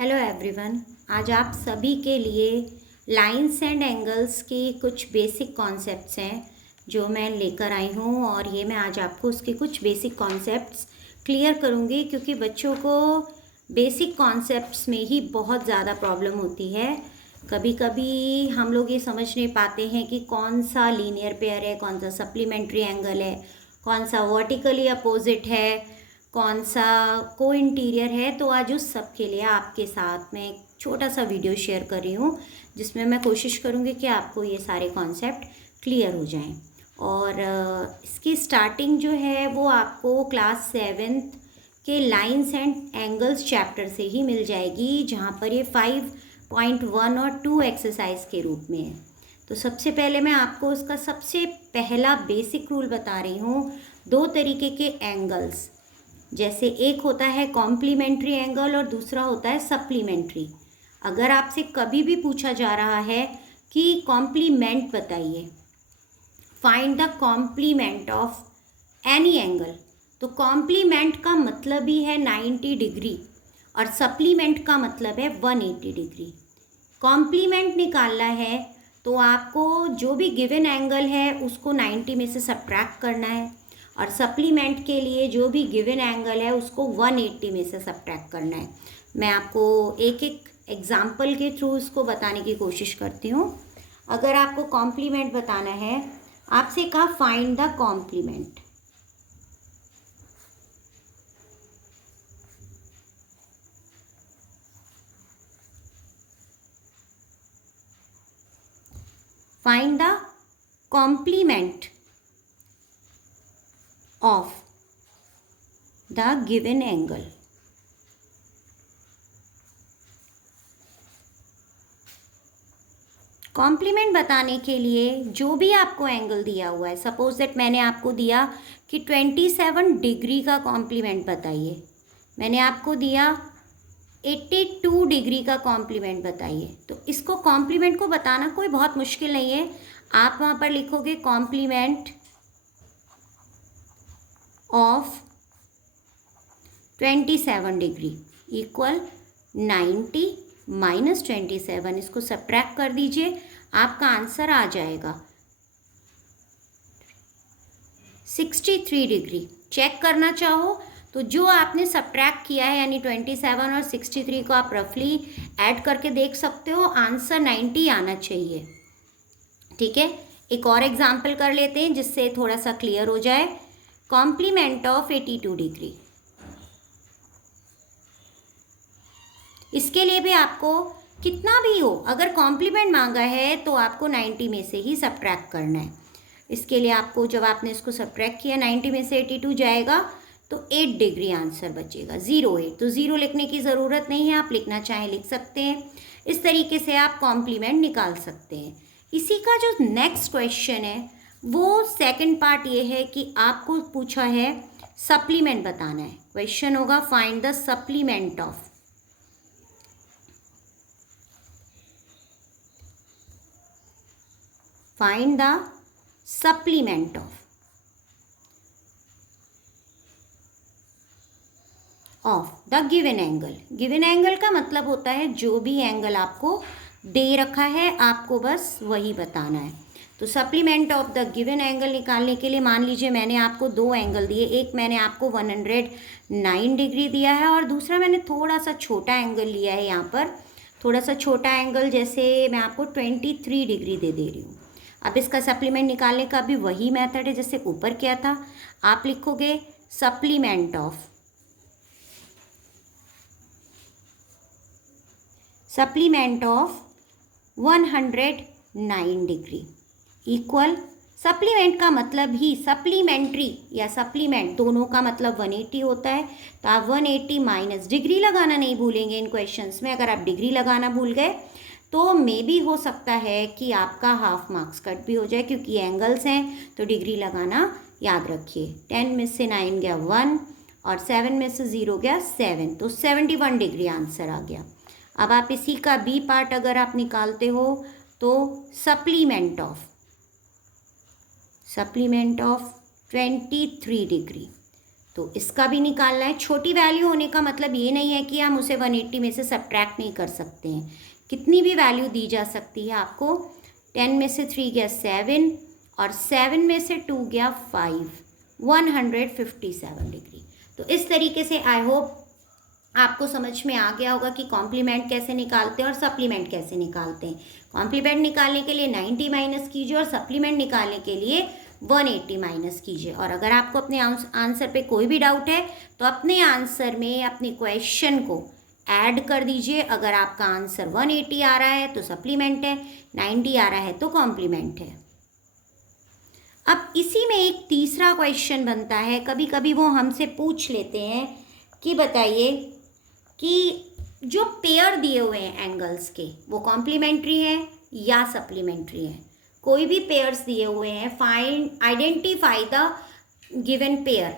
Hello everyone. आज आप सभी के लिए लाइंस एंड एंगल्स की कुछ बेसिक कॉन्सेप्ट्स हैं जो मैं लेकर आई हूँ, और ये मैं आज आपको उसके कुछ बेसिक कॉन्सेप्ट्स क्लियर करूँगी, क्योंकि बच्चों को बेसिक कॉन्सेप्ट्स में ही बहुत ज़्यादा प्रॉब्लम होती है। कभी कभी हम लोग ये समझ नहीं पाते हैं कि कौन सा लीनियर पेयर है, कौन सा सप्लीमेंट्री एंगल है, कौन सा वर्टिकली अपोजिट है, कौन सा को इंटीरियर है। तो आज उस सब के लिए आपके साथ मैं एक छोटा सा वीडियो शेयर कर रही हूँ, जिसमें मैं कोशिश करूँगी कि आपको ये सारे कॉन्सेप्ट क्लियर हो जाएं। और इसकी स्टार्टिंग जो है वो आपको क्लास 7th के लाइंस एंड एंगल्स चैप्टर से ही मिल जाएगी, जहाँ पर ये 5.1 और 2 एक्सरसाइज के रूप में है। तो सबसे पहले मैं आपको उसका सबसे पहला बेसिक रूल बता रही हूँ। दो तरीके के एंगल्स, जैसे एक होता है कॉम्प्लीमेंट्री एंगल और दूसरा होता है सप्लीमेंट्री। अगर आपसे कभी भी पूछा जा रहा है कि कॉम्प्लीमेंट बताइए, find the complement of any angle, तो कॉम्प्लीमेंट का मतलब ही है 90 डिग्री और सप्लीमेंट का मतलब है 180 डिग्री। कॉम्प्लीमेंट निकालना है तो आपको जो भी गिवन एंगल है उसको 90 में से सब्ट्रैक्ट करना है, और सप्लीमेंट के लिए जो भी गिवन एंगल है उसको 180 में से सब्ट्रैक्ट करना है। मैं आपको एक एक एग्जाम्पल के थ्रू इसको बताने की कोशिश करती हूँ। अगर आपको कॉम्प्लीमेंट बताना है, आपसे कहा find the complement. Find the complement of the given angle. Complement बताने के लिए जो भी आपको एंगल दिया हुआ है, सपोज दैट मैंने आपको दिया कि 27 डिग्री का कॉम्प्लीमेंट बताइए, मैंने आपको दिया 82 डिग्री का कॉम्प्लीमेंट बताइए। तो इसको कॉम्प्लीमेंट को बताना कोई बहुत मुश्किल नहीं है। आप वहाँ पर लिखोगे complement of 27 degree equal 90 minus 27, इसको सब्ट्रैक्ट कर दीजिए, आपका आंसर आ जाएगा 63 डिग्री। चेक करना चाहो तो जो आपने सब्ट्रैक्ट किया है यानी 27 और 63 को आप रफली ऐड करके देख सकते हो, आंसर 90 आना चाहिए। ठीक है, एक और एग्जाम्पल कर लेते हैं जिससे थोड़ा सा क्लियर हो जाए। कॉम्प्लीमेंट ऑफ 82 डिग्री, इसके लिए भी आपको कितना भी हो, अगर कॉम्प्लीमेंट मांगा है तो आपको 90 में से ही सब्ट्रैक्ट करना है। इसके लिए आपको जब आपने इसको सब्ट्रैक्ट किया 90 में से 82 जाएगा तो 8 डिग्री आंसर बचेगा, 08। तो 0 लिखने की ज़रूरत नहीं है, आप लिखना चाहें लिख सकते हैं। इस तरीके से आप कॉम्प्लीमेंट निकाल सकते हैं। इसी का जो नेक्स्ट क्वेश्चन है वो सेकंड पार्ट ये है कि आपको पूछा है सप्लीमेंट बताना है। क्वेश्चन होगा find the supplement of, find the supplement of the given angle। Given angle का मतलब होता है जो भी एंगल आपको दे रखा है आपको बस वही बताना है। तो supplement of the given angle निकालने के लिए मान लीजिए मैंने आपको दो एंगल दिए, एक मैंने आपको 109 डिग्री दिया है और दूसरा मैंने थोड़ा सा छोटा एंगल लिया है। यहाँ पर थोड़ा सा छोटा एंगल जैसे मैं आपको 23 डिग्री दे रही हूँ। अब इसका सप्लीमेंट निकालने का भी वही मेथड है जैसे ऊपर किया था। आप लिखोगे supplement of 109 degree equal, supplement का मतलब ही सप्लीमेंट्री या सप्लीमेंट दोनों का मतलब 180 होता है। तो आप 180 माइनस डिग्री लगाना नहीं भूलेंगे इन क्वेश्चंस में। अगर आप डिग्री लगाना भूल गए तो मे भी हो सकता है कि आपका हाफ मार्क्स कट भी हो जाए, क्योंकि एंगल्स हैं तो डिग्री लगाना याद रखिए। 10 में से 9 गया 1 और 7 में से 0 गया 7, तो 71 डिग्री आंसर आ गया। अब आप इसी का बी पार्ट अगर आप निकालते हो तो सप्लीमेंट ऑफ 23 डिग्री, तो तो इसका भी निकालना है। छोटी वैल्यू होने का मतलब ये नहीं है कि हम उसे 180 में से सब्ट्रैक्ट नहीं कर सकते हैं, कितनी भी वैल्यू दी जा सकती है आपको। 10 में से 3 गया 7 और 7 में से 2 गया 5, 157 डिग्री। तो इस तरीके से आई होप आपको समझ में आ गया होगा कि कॉम्प्लीमेंट कैसे निकालते हैं और सप्लीमेंट कैसे निकालते हैं। कॉम्प्लीमेंट निकालने के लिए 90 माइनस कीजिए और सप्लीमेंट निकालने के लिए 180 माइनस कीजिए। और अगर आपको अपने आंसर पे कोई भी डाउट है तो अपने आंसर में अपने क्वेश्चन को ऐड कर दीजिए। अगर आपका आंसर 180 आ रहा है तो सप्लीमेंट है, 90 आ रहा है तो कॉम्प्लीमेंट है। अब इसी में एक तीसरा क्वेश्चन बनता है, कभी कभी वो हमसे पूछ लेते हैं कि बताइए कि जो पेयर दिए हुए हैं एंगल्स के वो कॉम्प्लीमेंट्री है या सप्लीमेंट्री है। कोई भी पेयर्स दिए हुए हैं, find identify the given pair,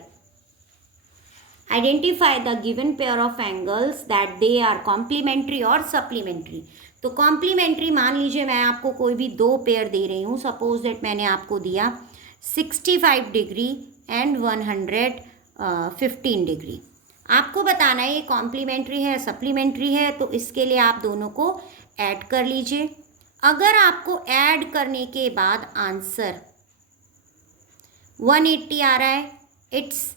identify the given pair of angles that they are complementary और सप्लीमेंट्री। तो कॉम्प्लीमेंट्री मान लीजिए मैं आपको कोई भी दो पेयर दे रही हूँ, सपोज दैट मैंने आपको दिया 65 डिग्री एंड 115 डिग्री। आपको बताना है ये कॉम्प्लीमेंट्री है सप्लीमेंट्री है, तो इसके लिए आप दोनों को ऐड कर लीजिए। अगर आपको ऐड करने के बाद आंसर 180 आ रहा है, इट्स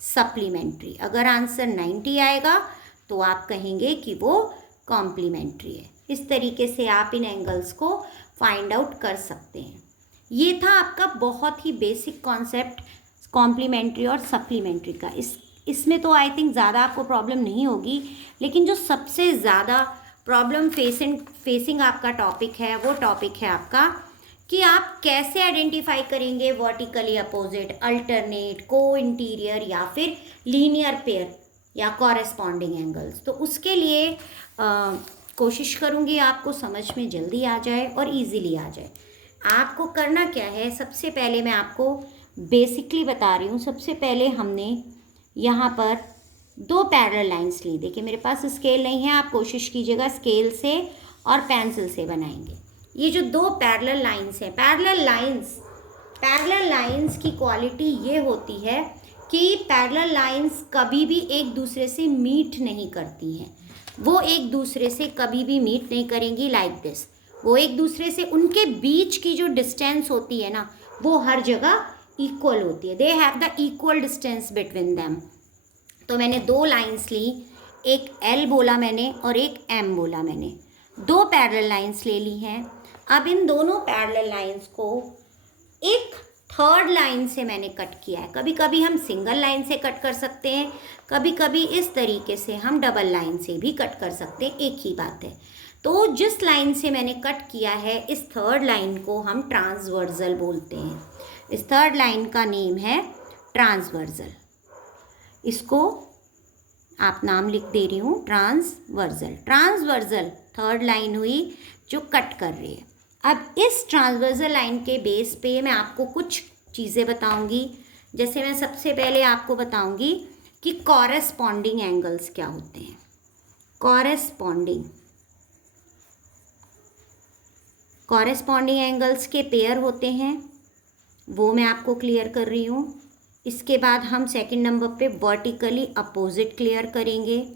सप्लीमेंट्री। अगर आंसर 90 आएगा तो आप कहेंगे कि वो कॉम्प्लीमेंट्री है। इस तरीके से आप इन एंगल्स को फाइंड आउट कर सकते हैं। ये था आपका बहुत ही बेसिक कॉन्सेप्ट कॉम्प्लीमेंट्री और सप्लीमेंट्री का। इसमें तो आई थिंक ज़्यादा आपको प्रॉब्लम नहीं होगी, लेकिन जो सबसे ज़्यादा प्रॉब्लम फेसिंग आपका टॉपिक है वो टॉपिक है आपका कि आप कैसे आइडेंटिफाई करेंगे वर्टिकली अपोजिट, अल्टरनेट, को इंटीरियर या फिर लीनियर पेयर या कॉरेस्पॉन्डिंग एंगल्स। तो उसके लिए कोशिश करूँगी आपको समझ में जल्दी आ जाए और इजीली आ जाए। आपको करना क्या है, सबसे पहले मैं आपको बेसिकली बता रही हूँ। सबसे पहले हमने यहाँ पर दो पैरेलल लाइंस ली। देखिए मेरे पास स्केल नहीं है, आप कोशिश कीजिएगा स्केल से और पेंसिल से बनाएंगे। ये जो दो पैरेलल लाइंस हैं, पैरेलल लाइंस की क्वालिटी ये होती है कि पैरेलल लाइंस कभी भी एक दूसरे से मीट नहीं करती हैं। वो एक दूसरे से कभी भी मीट नहीं करेंगी लाइक दिस। वो एक दूसरे से, उनके बीच की जो डिस्टेंस होती है ना, वो हर जगह इक्वल होती है। They have the equal distance between them. तो मैंने दो लाइंस ली, एक L बोला मैंने और एक M बोला मैंने। दो पैरेलल लाइंस ले ली हैं। अब इन दोनों पैरेलल लाइंस को एक थर्ड लाइन से मैंने कट किया है। कभी कभी हम सिंगल लाइन से कट कर सकते हैं, कभी कभी इस तरीके से हम डबल लाइन से भी कट कर सकते हैं, एक ही बात है। तो जिस लाइन से मैंने कट किया है, इस थर्ड लाइन को हम ट्रांसवर्सल बोलते हैं। इस थर्ड लाइन का नेम है ट्रांसवर्सल। इसको आप नाम लिख दे रही हूँ, ट्रांसवर्सल। ट्रांसवर्सल थर्ड लाइन हुई जो कट कर रही है। अब इस ट्रांसवर्सल लाइन के बेस पे मैं आपको कुछ चीज़ें बताऊंगी। जैसे मैं सबसे पहले आपको बताऊंगी कि कॉरेस्पॉन्डिंग एंगल्स क्या होते हैं। कॉरेस्पॉन्डिंग एंगल्स के पेयर होते हैं, वो मैं आपको क्लियर कर रही हूँ। इसके बाद हम सेकंड नंबर पे वर्टिकली अपोजिट क्लियर करेंगे।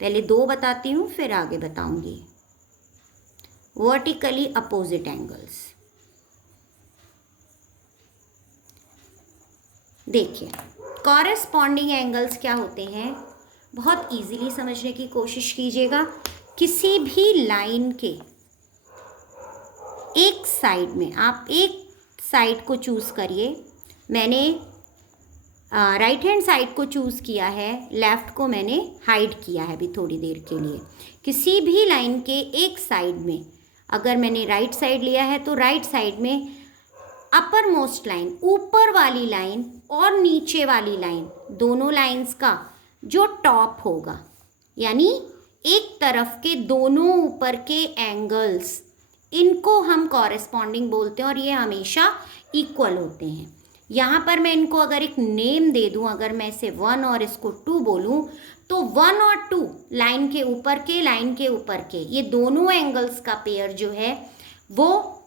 पहले दो बताती हूँ फिर आगे बताऊंगी। वर्टिकली अपोजिट एंगल्स, देखिए कॉरेस्पॉन्डिंग एंगल्स क्या होते हैं, बहुत इजीली समझने की कोशिश कीजिएगा। किसी भी लाइन के एक साइड में आप एक साइड को चूज़ करिए। मैंने राइट हैंड साइड को चूज़ किया है, लेफ़्ट को मैंने हाइड किया है अभी थोड़ी देर के लिए। किसी भी लाइन के एक साइड में अगर मैंने राइट साइड लिया है तो राइट साइड में अपर मोस्ट लाइन, ऊपर वाली लाइन और नीचे वाली लाइन, दोनों लाइंस का जो टॉप होगा, यानी एक तरफ के दोनों ऊपर के एंगल्स, इनको हम कॉरेस्पॉन्डिंग बोलते हैं और ये हमेशा इक्वल होते हैं। यहाँ पर मैं इनको अगर एक नेम दे दूँ, अगर मैं इसे 1 और इसको 2 बोलूँ, तो 1 और 2 लाइन के ऊपर के, लाइन के ऊपर के, ये दोनों एंगल्स का पेयर जो है वो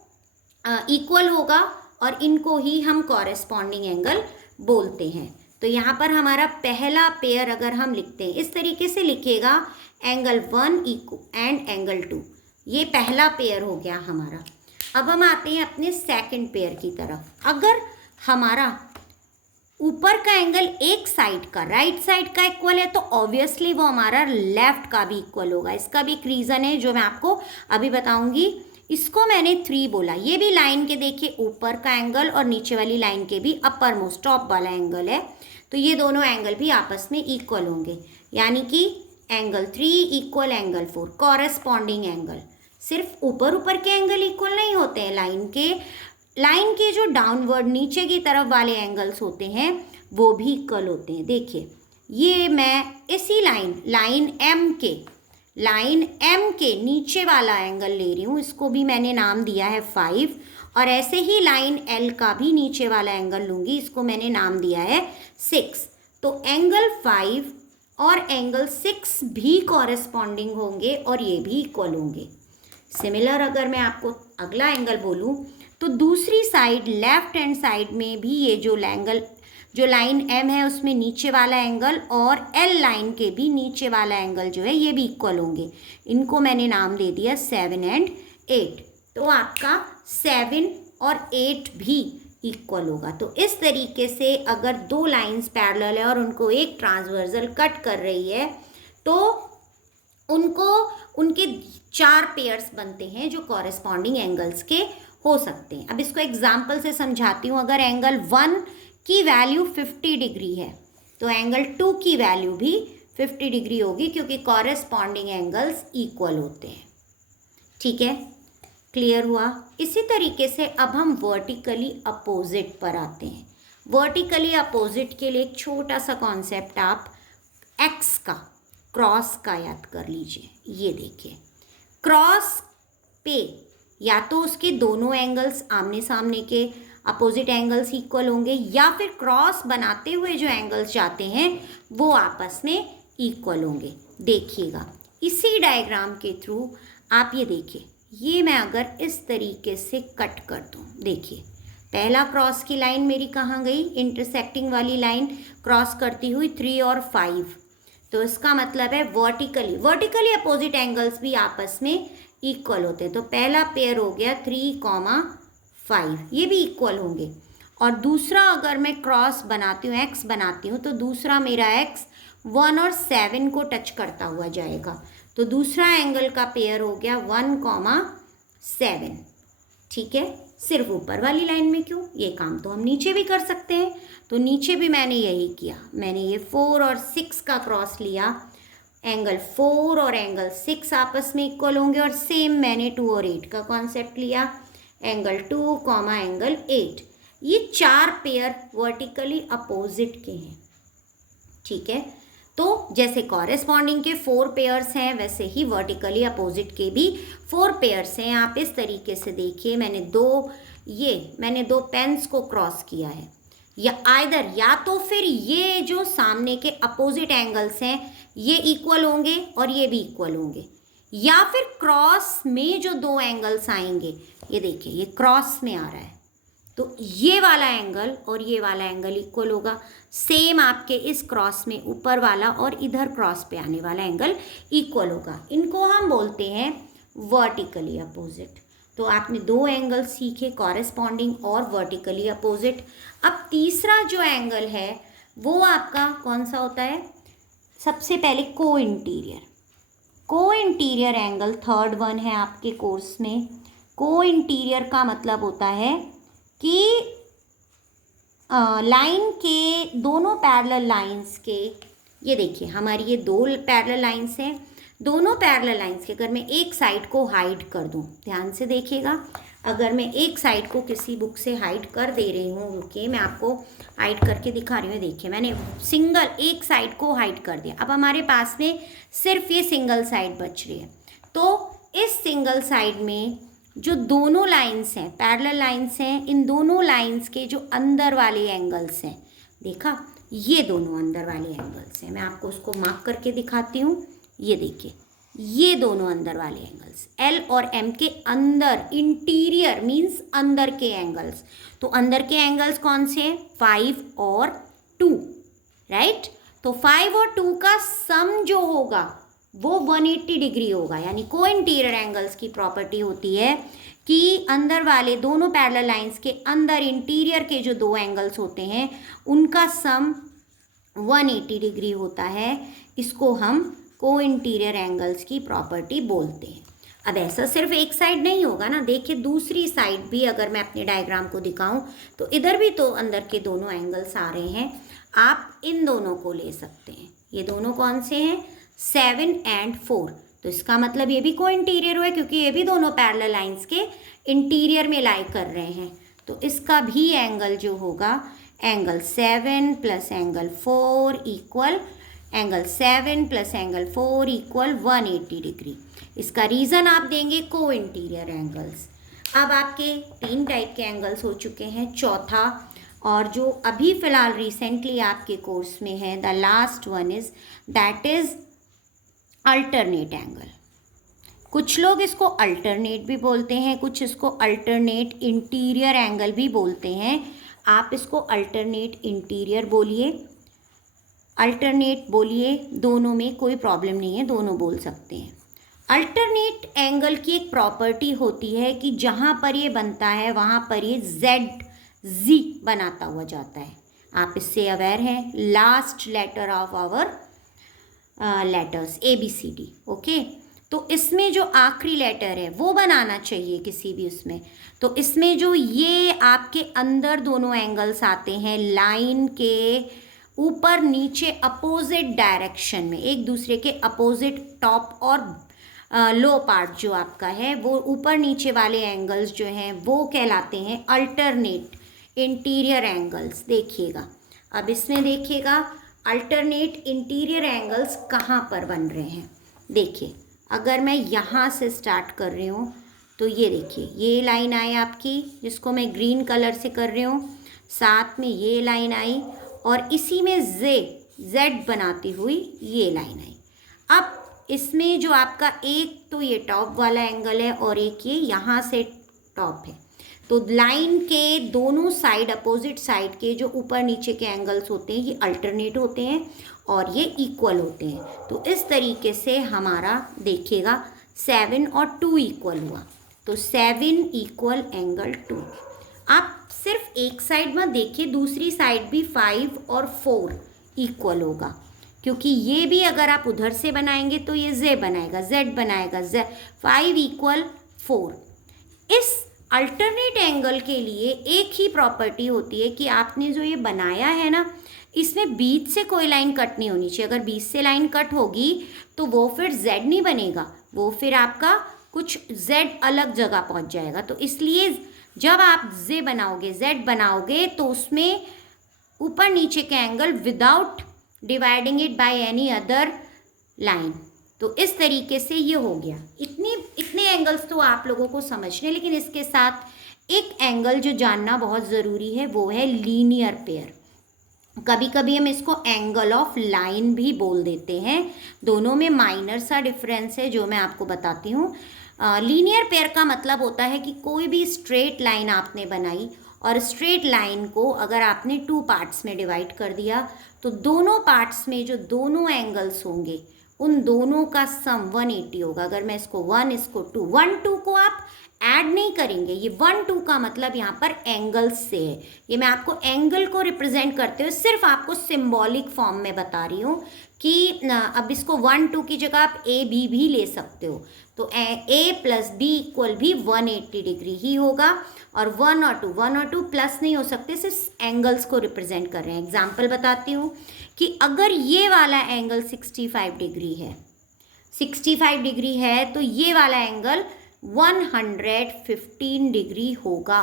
इक्वल होगा और इनको ही हम कॉरेस्पॉन्डिंग एंगल बोलते हैं। तो यहाँ पर हमारा पहला पेयर अगर हम लिखते हैं इस तरीके से लिखेगा, एंगल 1 एंड एंगल 2, ये पहला पेयर हो गया हमारा। अब हम आते हैं अपने सेकंड पेयर की तरफ। अगर हमारा ऊपर का एंगल एक साइड का, राइट साइड का इक्वल है, तो ऑब्वियसली वो हमारा लेफ्ट का भी इक्वल होगा। इसका भी एक रीज़न है जो मैं आपको अभी बताऊंगी। इसको मैंने 3 बोला, ये भी लाइन के देखिए ऊपर का एंगल और नीचे वाली लाइन के भी अपर मोस्ट टॉप वाला एंगल है, तो ये दोनों एंगल भी आपस में इक्वल होंगे, यानी कि angle 3 equal angle 4, corresponding angle. सिर्फ ऊपर ऊपर के एंगल इक्वल नहीं होते हैं, लाइन के जो डाउनवर्ड नीचे की तरफ वाले एंगल्स होते हैं वो भी इक्वल होते हैं। देखिए ये मैं इसी लाइन एम के नीचे वाला एंगल ले रही हूँ, इसको भी मैंने नाम दिया है 5, और ऐसे ही लाइन एल का भी नीचे वाला एंगल लूँगी, इसको मैंने नाम दिया है 6। तो एंगल 5 और एंगल 6 भी कॉरेस्पॉन्डिंग होंगे और ये भी इक्वल होंगे। सिमिलर अगर मैं आपको अगला एंगल बोलूँ तो दूसरी साइड लेफ्ट हैंड साइड में भी ये जो लाइन एम है उसमें नीचे वाला एंगल और एल लाइन के भी नीचे वाला एंगल जो है ये भी इक्वल होंगे। इनको मैंने नाम दे दिया 7 एंड 8। तो आपका 7 और 8 भी इक्वल होगा। तो इस तरीके से अगर दो लाइंस पैरेलल है और उनको एक ट्रांसवर्सल कट कर रही है तो उनके 4 पेयर्स बनते हैं जो कॉरेस्पॉन्डिंग एंगल्स के हो सकते हैं। अब इसको एग्जाम्पल से समझाती हूँ। अगर एंगल 1 की वैल्यू 50 डिग्री है तो एंगल 2 की वैल्यू भी 50 डिग्री होगी, क्योंकि कॉरेस्पॉन्डिंग एंगल्स इक्वल होते हैं। ठीक है, क्लियर हुआ। इसी तरीके से अब हम वर्टिकली अपोजिट पर आते हैं। वर्टिकली अपोजिट के लिए एक छोटा सा कॉन्सेप्ट आप एक्स का, क्रॉस का याद कर लीजिए। ये देखिए, क्रॉस पे या तो उसके दोनों एंगल्स आमने सामने के अपोजिट एंगल्स इक्वल होंगे, या फिर क्रॉस बनाते हुए जो एंगल्स जाते हैं वो आपस में इक्वल होंगे। देखिएगा इसी डायग्राम के थ्रू आप ये देखिए, ये मैं अगर इस तरीके से कट कर दूँ, देखिए पहला क्रॉस की लाइन मेरी कहाँ गई, इंटरसेक्टिंग वाली लाइन क्रॉस करती हुई 3 और 5। तो इसका मतलब है वर्टिकली अपोजिट एंगल्स भी आपस में इक्वल होते हैं। तो पहला पेयर हो गया 3,5, ये भी इक्वल होंगे। और दूसरा अगर मैं क्रॉस बनाती हूँ, एक्स बनाती हूँ, तो दूसरा मेरा एक्स 1 और 7 को टच करता हुआ जाएगा। तो दूसरा एंगल का पेयर हो गया 1,7। ठीक है, सिर्फ ऊपर वाली लाइन में क्यों, ये काम तो हम नीचे भी कर सकते हैं। तो नीचे भी मैंने यही किया, मैंने ये 4 और 6 का क्रॉस लिया, एंगल 4 और एंगल 6 आपस में इक्वल होंगे। और सेम मैंने 2 और 8 का कॉन्सेप्ट लिया, एंगल 2, एंगल 8। ये 4 पेयर वर्टिकली अपोजिट के हैं। ठीक है, तो जैसे कॉरेस्पॉन्डिंग के 4 पेयर्स हैं वैसे ही वर्टिकली अपोजिट के भी 4 पेयर्स हैं। आप इस तरीके से देखिए, मैंने दो पेन्स को क्रॉस किया है, या तो फिर ये जो सामने के अपोजिट एंगल्स हैं ये इक्वल होंगे और ये भी इक्वल होंगे, या फिर क्रॉस में जो 2 एंगल्स आएंगे, ये देखिए ये क्रॉस में आ रहा है तो ये वाला एंगल और ये वाला एंगल इक्वल होगा। सेम आपके इस क्रॉस में ऊपर वाला और इधर क्रॉस पे आने वाला एंगल इक्वल होगा। इनको हम बोलते हैं वर्टिकली अपोजिट। तो आपने 2 एंगल सीखे, कॉरेस्पॉन्डिंग और वर्टिकली अपोजिट। अब तीसरा जो एंगल है वो आपका कौन सा होता है, सबसे पहले को इंटीरियर एंगल, थर्ड वन है आपके कोर्स में। को इंटीरियर का मतलब होता है कि लाइन के दोनों पैरेलल लाइंस के, ये देखिए हमारी ये 2 पैरेलल लाइंस हैं, दोनों पैरेलल लाइंस के अगर मैं एक साइड को हाइड कर दूं, ध्यान से देखिएगा, अगर मैं एक साइड को किसी बुक से हाइड कर दे रही हूँ, रुकिए मैं आपको हाइड करके दिखा रही हूँ। देखिए मैंने सिंगल एक साइड को हाइड कर दिया, अब हमारे पास में सिर्फ ये सिंगल साइड बच रही है। तो इस सिंगल साइड में जो दोनों लाइंस हैं, पैरेलल लाइंस हैं, इन दोनों लाइंस के जो अंदर वाले एंगल्स हैं, देखा ये दोनों अंदर वाले एंगल्स हैं, मैं आपको उसको मार्क करके दिखाती हूँ। ये देखिए ये दोनों अंदर वाले एंगल्स, एल और एम के अंदर, इंटीरियर मीन्स अंदर के एंगल्स। तो अंदर के एंगल्स कौन से हैं, 5 और 2। राइट। तो 5 और 2 का सम जो होगा वो 180 डिग्री होगा। यानी को इंटीरियर एंगल्स की प्रॉपर्टी होती है कि अंदर वाले दोनों पैरेलल लाइंस के अंदर इंटीरियर के जो दो एंगल्स होते हैं उनका सम 180 डिग्री होता है। इसको हम को इंटीरियर एंगल्स की प्रॉपर्टी बोलते हैं। अब ऐसा सिर्फ एक साइड नहीं होगा ना, देखिए दूसरी साइड भी अगर मैं अपने डायग्राम को दिखाऊं तो इधर भी तो अंदर के दोनों एंगल्स आ रहे हैं। आप इन दोनों को ले सकते हैं। ये दोनों कौन से हैं? 7 and 4। तो इसका मतलब ये भी को इंटीरियर हुआ क्योंकि ये भी दोनों पैरेलल लाइंस के इंटीरियर में लाई कर रहे हैं। तो इसका भी एंगल जो होगा angle 7 plus angle 4 equal angle 7 plus angle 4 equal 180 degree. इसका रीज़न आप देंगे को इंटीरियर एंगल्स। अब आपके 3 टाइप के एंगल्स हो चुके हैं। चौथा और जो अभी फ़िलहाल रिसेंटली आपके कोर्स में है, the last one is that is alternate angle. कुछ लोग इसको अल्टरनेट भी बोलते हैं, कुछ इसको अल्टरनेट इंटीरियर एंगल भी बोलते हैं। आप इसको अल्टरनेट इंटीरियर बोलिए, अल्टरनेट बोलिए, दोनों में कोई प्रॉब्लम नहीं है, दोनों बोल सकते हैं। अल्टरनेट एंगल की एक प्रॉपर्टी होती है कि जहाँ पर ये बनता है वहाँ पर ये ZZ बनाता हुआ जाता है। आप इससे अवेयर हैं, last letter of our letters ABCD। Okay, तो इसमें जो आखिरी लेटर है वो बनाना चाहिए किसी भी उसमें। तो इसमें जो ये आपके अंदर दोनों एंगल्स आते हैं लाइन के ऊपर नीचे अपोजिट डायरेक्शन में, एक दूसरे के अपोजिट टॉप और लो पार्ट जो आपका है वो ऊपर नीचे वाले एंगल्स जो हैं वो कहलाते हैं अल्टरनेट इंटीरियर एंगल्स। देखिएगा, अब इसमें देखिएगा अल्टरनेट इंटीरियर एंगल्स कहाँ पर बन रहे हैं। देखिए, अगर मैं यहाँ से स्टार्ट कर रही हूँ तो ये देखिए, ये लाइन आई आपकी जिसको मैं ग्रीन कलर से कर रही हूँ, साथ में ये लाइन आई और इसी में Z बनाती हुई ये लाइन आई। अब इसमें जो आपका एक तो ये टॉप वाला एंगल है और एक ये यहाँ से टॉप है। तो लाइन के दोनों साइड, अपोजिट साइड के जो ऊपर नीचे के एंगल्स होते हैं ये अल्टरनेट होते हैं और ये इक्वल होते हैं। तो इस तरीके से हमारा देखिएगा 7 और 2 इक्वल हुआ, तो 7 इक्वल एंगल 2। आप सिर्फ एक साइड में देखिए, दूसरी साइड भी 5 और 4 इक्वल होगा क्योंकि ये भी अगर आप उधर से बनाएंगे तो ये Z बनाएगा, 5 इक्वल 4। इस अल्टरनेट एंगल के लिए एक ही प्रॉपर्टी होती है कि आपने जो ये बनाया है ना, इसमें बीच से कोई लाइन कट नहीं होनी चाहिए। अगर बीच से लाइन कट होगी तो वो फिर Z नहीं बनेगा, वो फिर आपका कुछ Z अलग जगह पहुंच जाएगा। तो इसलिए जब आप Z बनाओगे तो उसमें ऊपर नीचे के angle without dividing it by any other line. तो इस तरीके से ये हो गया। इतने एंगल्स तो आप लोगों को समझने, लेकिन इसके साथ एक एंगल जो जानना बहुत ज़रूरी है वो है लीनियर पेयर। कभी कभी हम इसको एंगल ऑफ लाइन भी बोल देते हैं। दोनों में माइनर सा डिफरेंस है जो मैं आपको बताती हूँ। लीनियर पेयर का मतलब होता है कि कोई भी स्ट्रेट लाइन आपने बनाई और स्ट्रेट लाइन को अगर आपने 2 पार्ट्स में डिवाइड कर दिया तो दोनों पार्ट्स में जो दोनों एंगल्स होंगे उन दोनों का सम 180 होगा। अगर मैं इसको 1 इसको 2, 1 2 को आप ऐड नहीं करेंगे। ये 1 2 का मतलब यहाँ पर एंगल्स से है। ये मैं आपको एंगल को रिप्रेजेंट करते हुए सिर्फ आपको सिंबॉलिक फॉर्म में बता रही हूँ कि अब इसको 1 2 की जगह आप A B भी ले सकते हो। तो A प्लस B इक्वल भी 180 डिग्री ही होगा। और 1 और 2 प्लस नहीं हो सकते, सिर्फ एंगल्स को रिप्रेजेंट कर रहे हैं। एग्जाम्पल बताती हूँ कि अगर ये वाला एंगल 65 डिग्री है, 65 डिग्री है तो ये वाला एंगल 115 डिग्री होगा।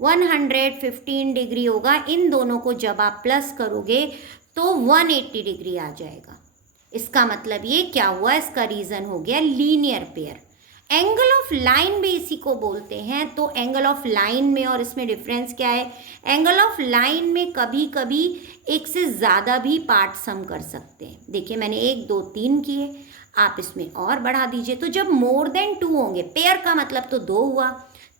115 डिग्री होगा। इन दोनों को जब आप प्लस करोगे तो 180 डिग्री आ जाएगा। इसका मतलब ये क्या हुआ, इसका रीज़न हो गया linear pair. Angle of line भी इसी को बोलते हैं। तो एंगल ऑफ लाइन में और इसमें डिफरेंस क्या है, एंगल ऑफ लाइन में कभी कभी एक से ज़्यादा भी पार्ट्स हम कर सकते हैं। देखिए मैंने 1 2 3 किए, आप इसमें और बढ़ा दीजिए। तो जब मोर देन 2 होंगे, पेयर का मतलब तो 2 हुआ,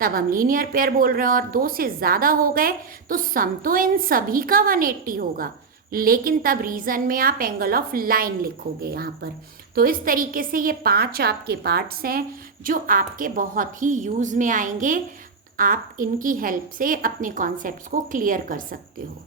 तब हम लीनियर पेयर बोल रहे हैं। और 2 से ज़्यादा हो गए तो सम तो इन सभी का 180 होगा। लेकिन तब रीज़न में आप एंगल ऑफ लाइन लिखोगे यहाँ पर। तो इस तरीके से ये 5 आपके पार्ट्स हैं जो आपके बहुत ही यूज़ में आएंगे। आप इनकी हेल्प से अपने कॉन्सेप्ट्स को क्लियर कर सकते हो।